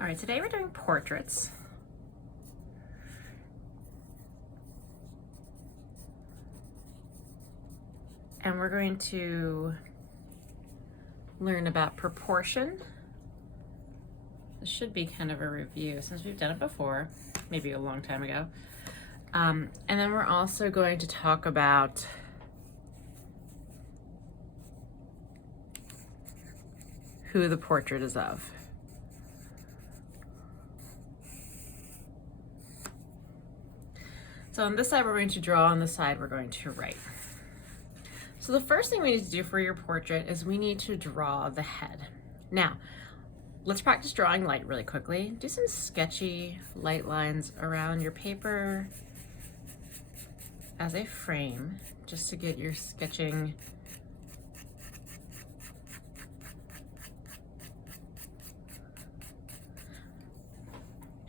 All right, today we're doing portraits. And we're going to learn about proportion. This should be kind of a review since we've done it before, maybe a long time ago. And then we're also going to talk about who the portrait is of. So on this side we're going to draw, on this side we're going to write. So the first thing we need to do for your portrait is we need to draw the head. Now, let's practice drawing light really quickly. Do some sketchy light lines around your paper as a frame, just to get your sketching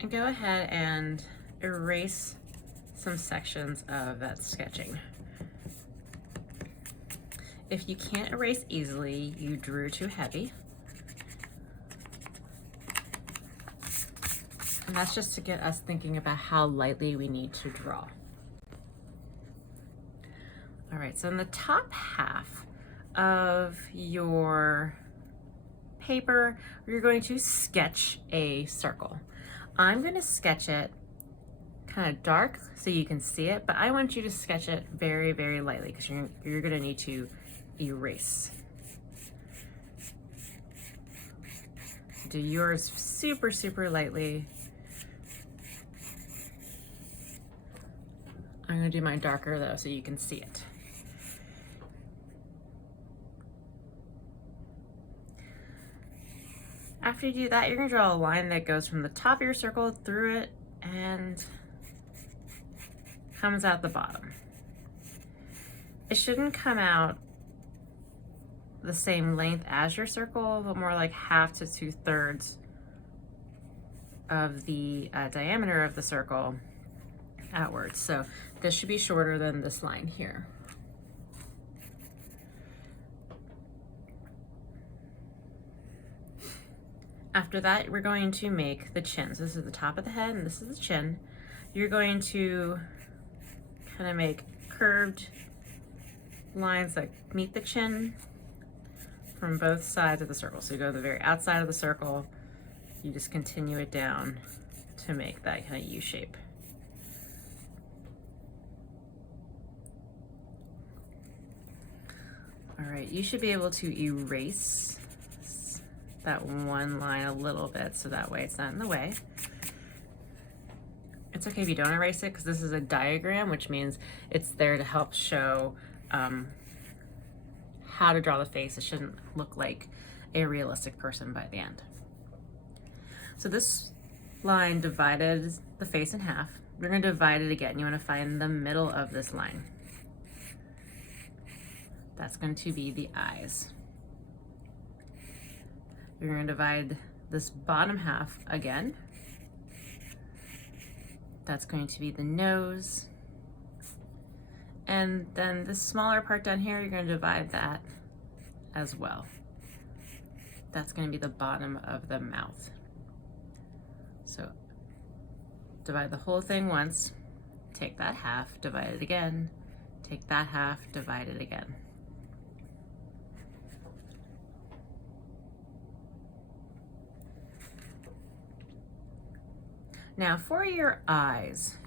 and go ahead and erase some sections of that sketching. If you can't erase easily, you drew too heavy. And that's just to get us thinking about how lightly we need to draw. All right, so in the top half of your paper, you're going to sketch a circle. I'm going to sketch it kind of dark so you can see it, but I want you to sketch it very, very lightly because you're going to need to erase. Do yours super, super lightly. I'm going to do mine darker though so you can see it. After you do that, you're going to draw a line that goes from the top of your circle through it and comes out the bottom. It shouldn't come out the same length as your circle, but more like 1/2 to 2/3 of the diameter of the circle outwards. So this should be shorter than this line here. After that, we're going to make the chin. So this is the top of the head and this is the chin. You're going to kind of make curved lines that meet the chin from both sides of the circle. So you go to the very outside of the circle, you just continue it down to make that kind of U shape. All right, you should be able to erase that one line a little bit so that way it's not in the way. It's okay if you don't erase it because this is a diagram, which means it's there to help show how to draw the face. It shouldn't look like a realistic person by the end. So this line divided the face in half. We're going to divide it again. You want to find the middle of this line. That's going to be the eyes. You're going to divide this bottom half again. That's going to be the nose. And then the smaller part down here, you're going to divide that as well. That's going to be the bottom of the mouth. So divide the whole thing once, take that half, divide it again, take that half, divide it again. Now for your eyes,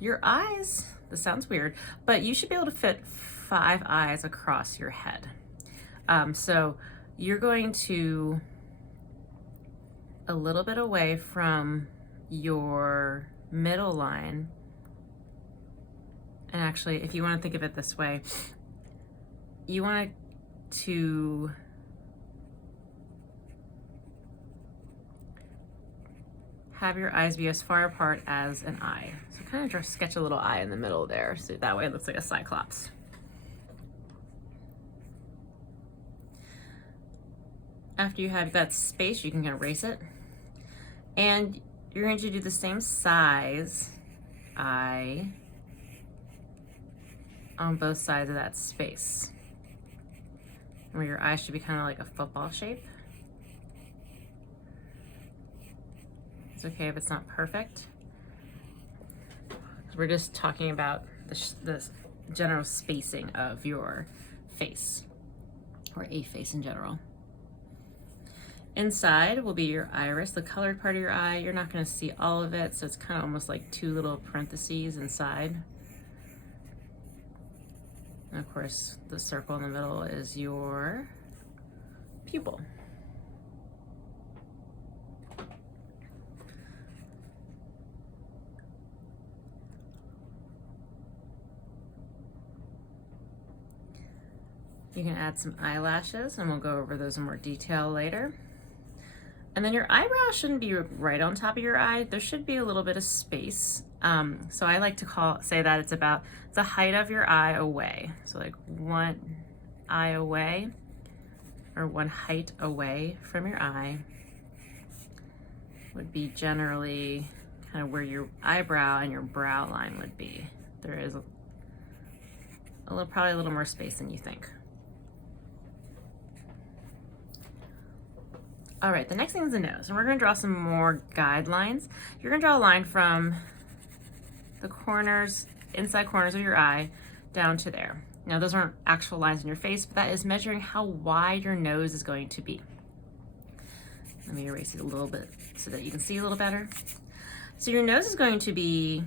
this sounds weird, but you should be able to fit 5 eyes across your head. So you're going to, a little bit away from your middle line, and actually if you want to think of it this way, you want to have your eyes be as far apart as an eye. So kind of sketch a little eye in the middle there, so that way it looks like a cyclops. After you have that space, you can erase it. And you're going to do the same size eye on both sides of that space, where your eye should be kind of like a football shape. It's okay if it's not perfect. We're just talking about the general spacing of your face, or a face in general. Inside will be your iris, the colored part of your eye. You're not going to see all of it, so it's kind of almost like two little parentheses inside. And of course, the circle in the middle is your pupil. You can add some eyelashes, and we'll go over those in more detail later. And then your eyebrow shouldn't be right on top of your eye. There should be a little bit of space. So I like to say that it's about the height of your eye away. So like one eye away, or one height away from your eye would be generally kind of where your eyebrow and your brow line would be. There is probably a little more space than you think. All right, the next thing is the nose, and we're gonna draw some more guidelines. You're gonna draw a line from the corners, inside corners of your eye, down to there. Now, those aren't actual lines in your face, but that is measuring how wide your nose is going to be. Let me erase it a little bit so that you can see a little better. So your nose is going to be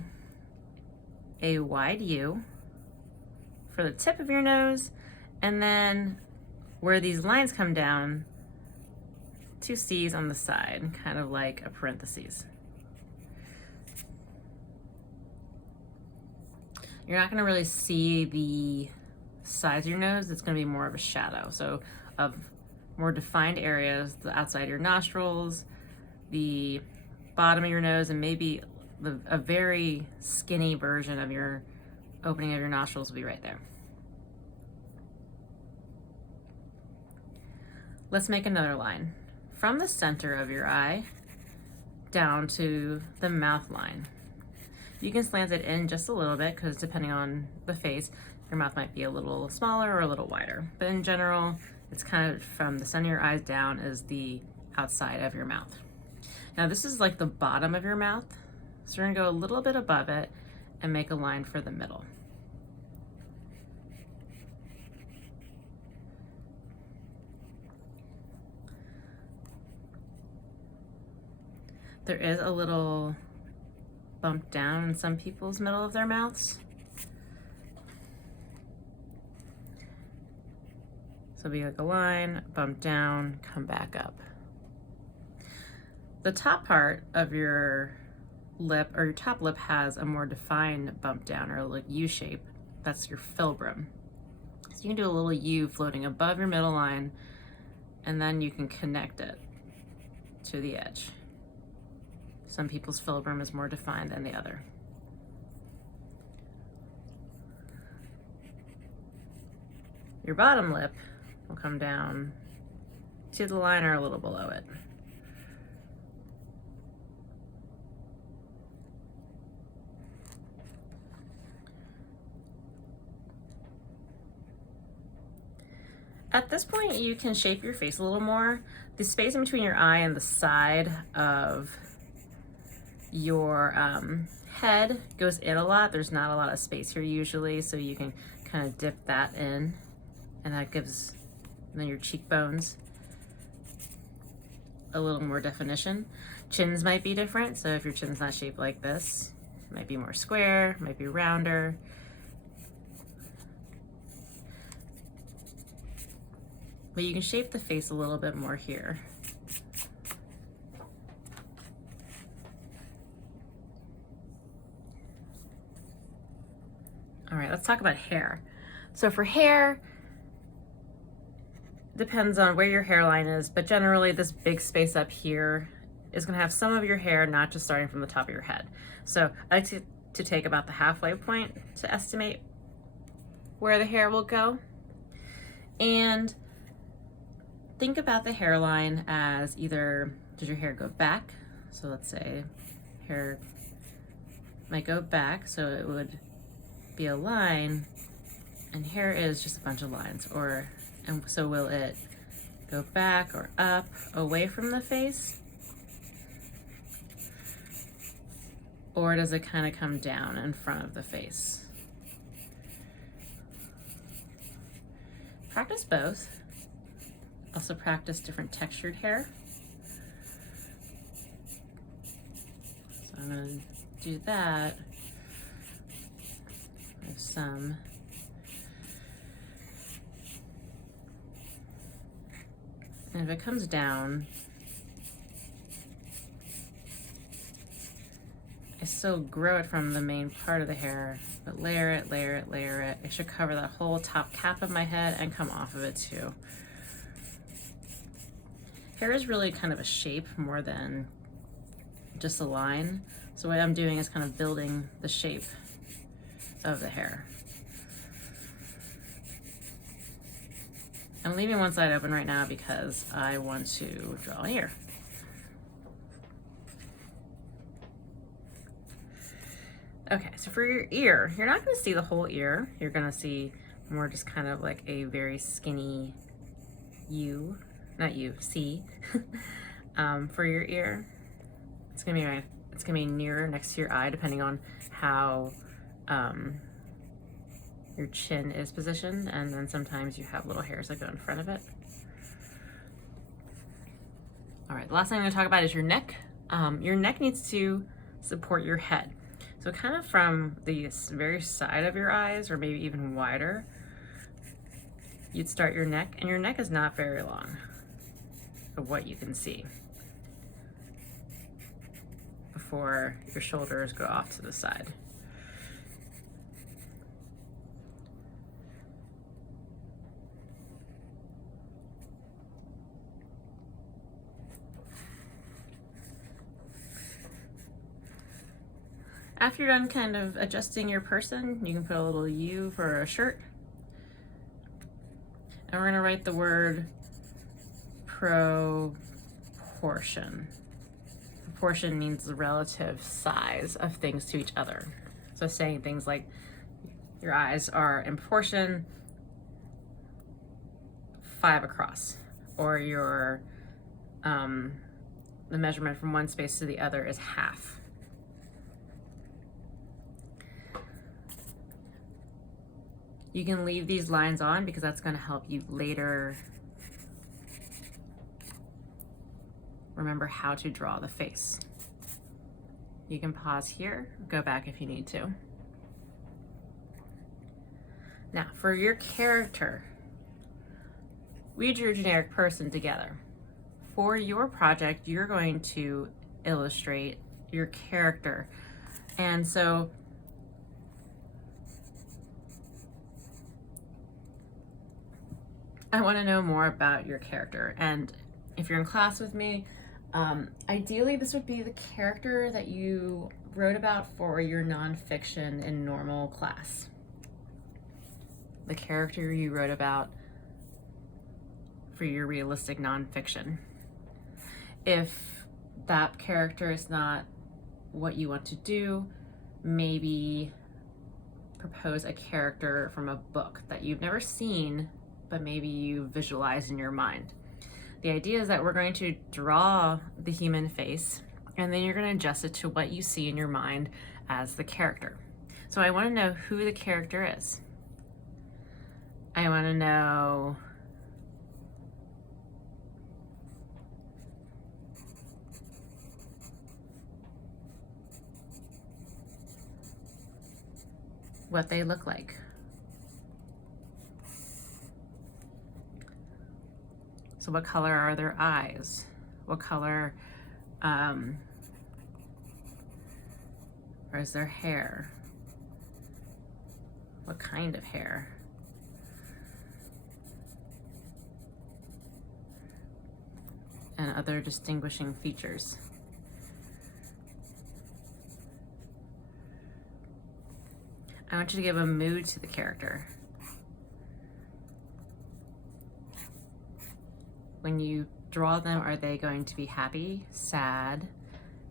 a wide U for the tip of your nose, and then where these lines come down, two C's on the side, kind of like a parentheses. You're not going to really see the sides of your nose. It's going to be more of a shadow. So of more defined areas, the outside of your nostrils, the bottom of your nose, and maybe a very skinny version of your opening of your nostrils will be right there. Let's make another line. From the center of your eye down to the mouth line. You can slant it in just a little bit because depending on the face, your mouth might be a little smaller or a little wider. But in general, it's kind of from the center of your eyes down is the outside of your mouth. Now this is like the bottom of your mouth. So we're gonna go a little bit above it and make a line for the middle. There is a little bump down in some people's middle of their mouths. So it'll be like a line, bump down, come back up. The top part of your lip, or your top lip, has a more defined bump down, or like U shape. That's your filbrum. So you can do a little U floating above your middle line, and then you can connect it to the edge. Some people's filbrum is more defined than the other. Your bottom lip will come down to the line or a little below it. At this point, you can shape your face a little more. The space in between your eye and the side of your head goes in a lot. There's not a lot of space here usually, so you can kind of dip that in, and that gives then your cheekbones a little more definition. Chins might be different, so if your chin's not shaped like this, it might be more square, might be rounder. But you can shape the face a little bit more here. All right, let's talk about hair. So for hair, depends on where your hairline is, but generally this big space up here is gonna have some of your hair not just starting from the top of your head. So I like to take about the halfway point to estimate where the hair will go. And think about the hairline as either, does your hair go back? So let's say hair might go back, so it would be a line, and hair is just a bunch of lines, and so will it go back or up away from the face? Or does it kind of come down in front of the face? Practice both. Also practice different textured hair. So I'm going to do that. I have some. And if it comes down, I still grow it from the main part of the hair, but layer it, layer it, layer it. It should cover the whole top cap of my head and come off of it too. Hair is really kind of a shape more than just a line. So what I'm doing is kind of building the shape of the hair. I'm leaving one side open right now because I want to draw an ear. Okay, so for your ear, you're not gonna see the whole ear. You're gonna see more just kind of like a very skinny U, not U, C. For your ear, it's gonna be nearer next to your eye, depending on how your chin is positioned, and then sometimes you have little hairs that go in front of it. All right, the last thing I'm gonna talk about is your neck. Your neck needs to support your head. So kind of from the very side of your eyes, or maybe even wider, you'd start your neck, and your neck is not very long of what you can see before your shoulders go off to the side. After you're done kind of adjusting your person, you can put a little U for a shirt. And we're gonna write the word proportion. Proportion means the relative size of things to each other. So saying things like your eyes are in proportion 5 across, or your the measurement from one space to the other is half. You can leave these lines on because that's going to help you later remember how to draw the face. You can pause here, go back if you need to. Now, for your character, we drew a generic person together. For your project, you're going to illustrate your character. And so I want to know more about your character. And if you're in class with me, ideally this would be the character that you wrote about for your nonfiction in normal class. The character you wrote about for your realistic nonfiction. If that character is not what you want to do, maybe propose a character from a book that you've never seen, but maybe you visualize in your mind. The idea is that we're going to draw the human face, and then you're going to adjust it to what you see in your mind as the character. So I want to know who the character is. I want to know what they look like. So what color are their eyes? What color or is their hair? What kind of hair? And other distinguishing features. I want you to give a mood to the character. When you draw them, are they going to be happy, sad,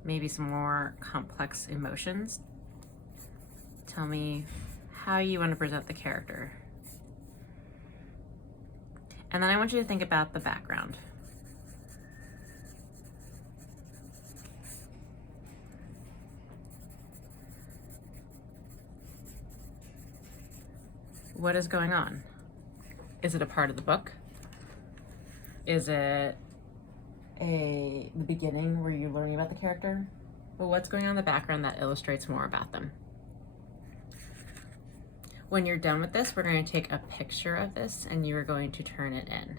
maybe some more complex emotions? Tell me how you want to present the character. And then I want you to think about the background. What is going on? Is it a part of the book? Is it the beginning where you're learning about the character? Well, what's going on in the background that illustrates more about them? When you're done with this, we're going to take a picture of this and you are going to turn it in.